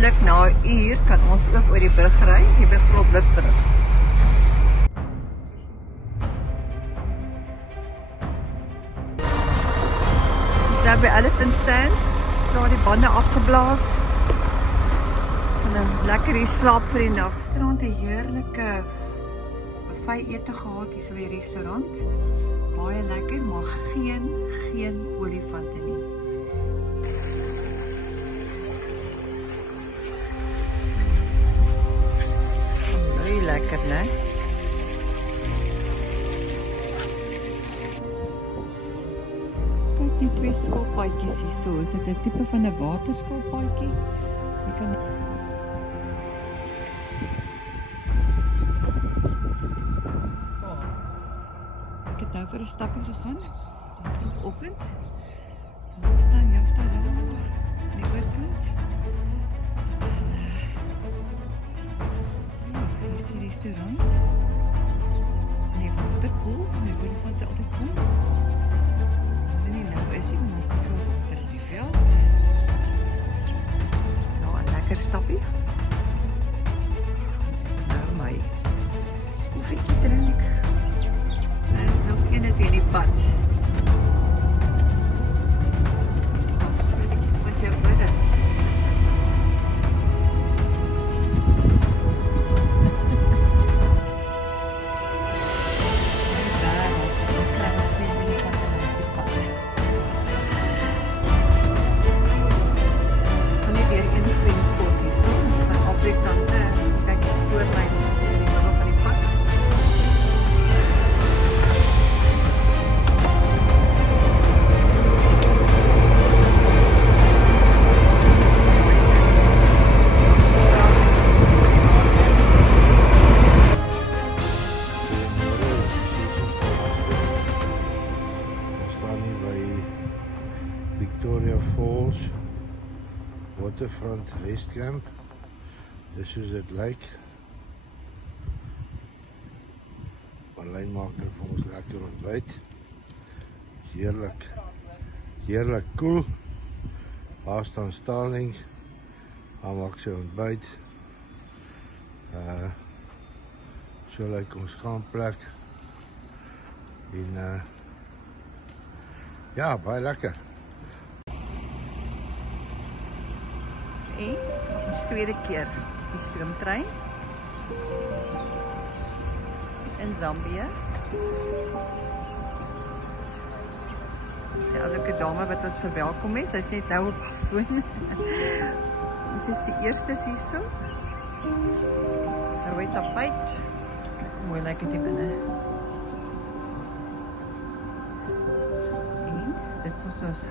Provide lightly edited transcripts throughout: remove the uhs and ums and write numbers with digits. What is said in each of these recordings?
uiteindelik na 'n uur kan ons ook oor die brug ry, die Groblersbrug. Soos daar by Elephant Sands, daar die bande afgeblaas. Ons gaan lekker hier slaap vir die nag. Strand 'n heerlike buffet ete gehad hier so by die restaurant. Baie lekker, maar geen olifante nie. Baie lekker, né? Kyk die twee skilpaadjies hier so. Is dit 'n tipe van 'n waterskilpaadjie? Jy kan nou vir 'n stapie gegaan vroegoggend. Dan staan Jafta daar aan die oorkant. Ja, hier is die restaurant. Nee, waterpoel, die olifante altyd kom. En nie nou is die meeste veel water in die veld. Nou 'n lekker stapie. Nou my koffietjie drink. Er is nog een teen die pad. Wat is jou woorde? Gaan nie weer een grensbos hier so, ons gaan afbreek dan kyk die spoorlyn in die middel van die pad. Victoria Falls, Waterfront Westcamp. Dis soos dit lyk. Alleen maak ek vir ons lekker ontbyt. Heerlik koel. Daar staan Starling. Daar maak sy ontbyt. So lyk ons skaamplek. En ja, baie lekker. En ons tweede keer die stroomtrein in Zambië. Dis 'n oulike dame wat ons verwelkom het. Sy's net nou op foon. Ons is die eerstes hierso. Rooi tapijt. Kyk hoe mooi lyk dit hier binne. En dit is ons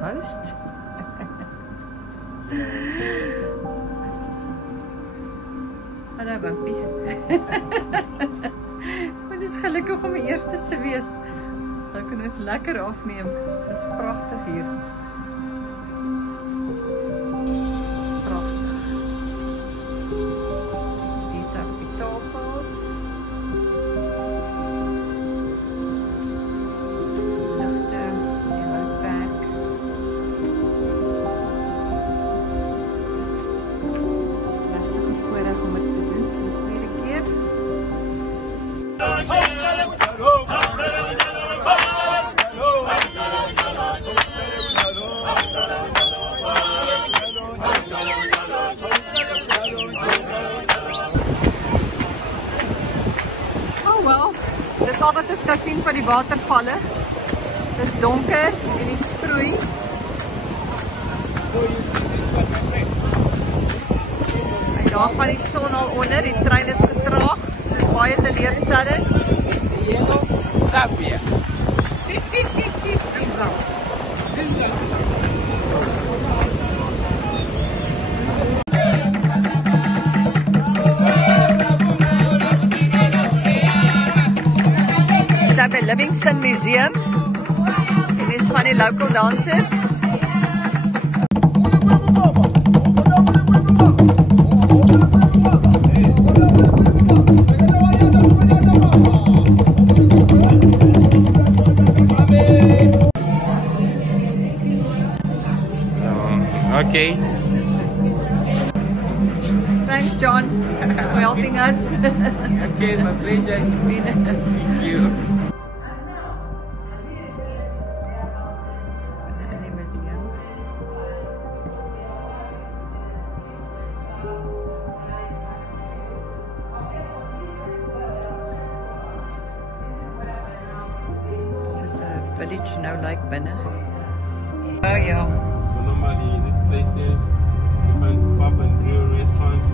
host. Hallo Bumpy. Ons is gelukkig om die eerstes te wees. Dan kan ons lekker afneem. Dit is pragtig hier. Dit is pragtig. Ons eet op die tafels. Ligte, die houtwerk. Het is regtig 'n voorreg om dit te doen vir die tweede keer. Dis al wat ons kan sien van die watervalle. Dit is donker en die sproei. So you see this one, my friend. En daar gaan die son al onder, die trein is getraag. Dit is baie teleurstellend. Yellow Zambia. By Livingston Museum. En dis van die local dancers. Okay. Thanks, John, for helping us. Okay, my pleasure. Thank you. In die museum. This is a village nou like binne. Oh ja. So normally in these places, you find pub and grill restaurants.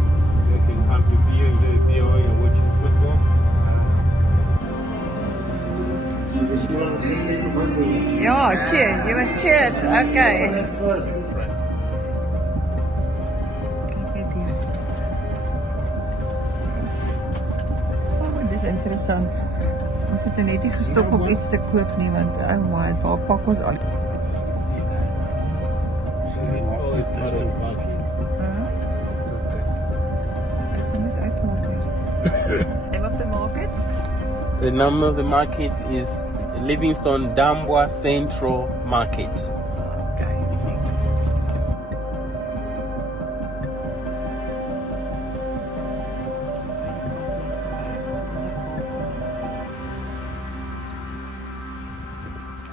You can come to beer, get a beer while you're watching football. Ja, cheers. You must cheers. Okay. Kyk net hier. Oh, dit is interessant. Ons het net nie gestop om iets te koop nie, want oh my, waar pak ons al? See that? It's always not on parking. Ek gaan net uitmaak hier. Name of the market? The name of the market is Livingstone Dambwa Central Market. Okay, thanks.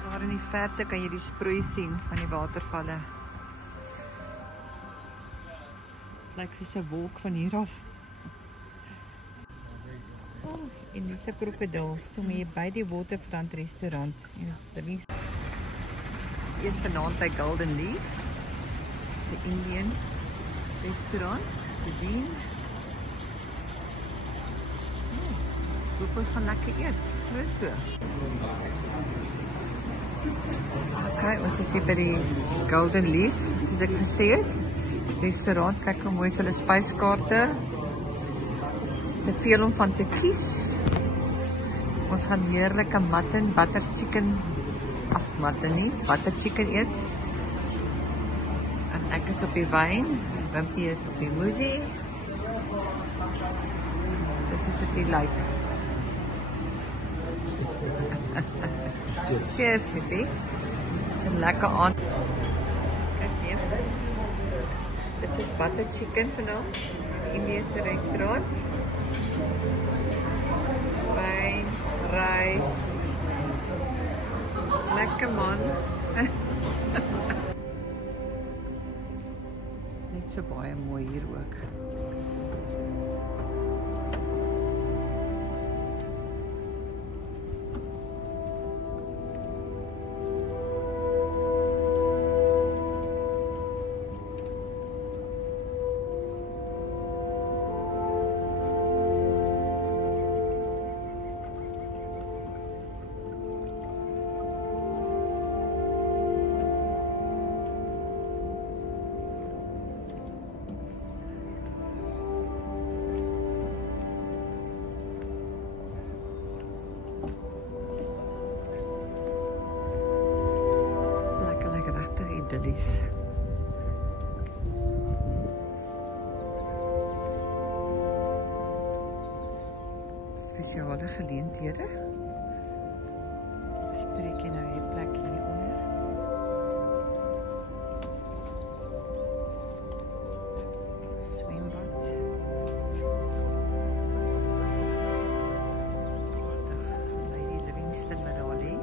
Daar in die verte kan jy die sproei sien van die watervalle. Lyk soos 'n wolk van hier af. Oh, en dis 'n krokodil, sommer hier by die Waterfront restaurant. En dis eet vanaand by Golden Leaf. Dis 'n Indian restaurant. Cuisine. Hoop ons gaan lekker eet. Hoor so. Okay, ons is hier by die Golden Leaf, soos ek gesê het. Restaurant, kyk hoe mooi is hulle spyskaarte. Te veel om van te kies. Ons gaan heerlike mutton, butter chicken, mutton nie, butter chicken eet. En ek is op die wyn, Wimpie is op die musie. Dis is dit die lyk. Cheers, Wimpie. Dit is 'n lekker aand. Kyk hier. Dit is butter chicken vanaand. Indiese restaurant. Wyn, rys. Lekker man. Is net so baie mooi hier ook. Idyllies. Spesiale geleenthede. Spreek jy nou die plek hier onder? Swembad. Prachtig. Lady Livingstone met daar lê.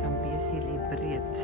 Zambesi lê breed.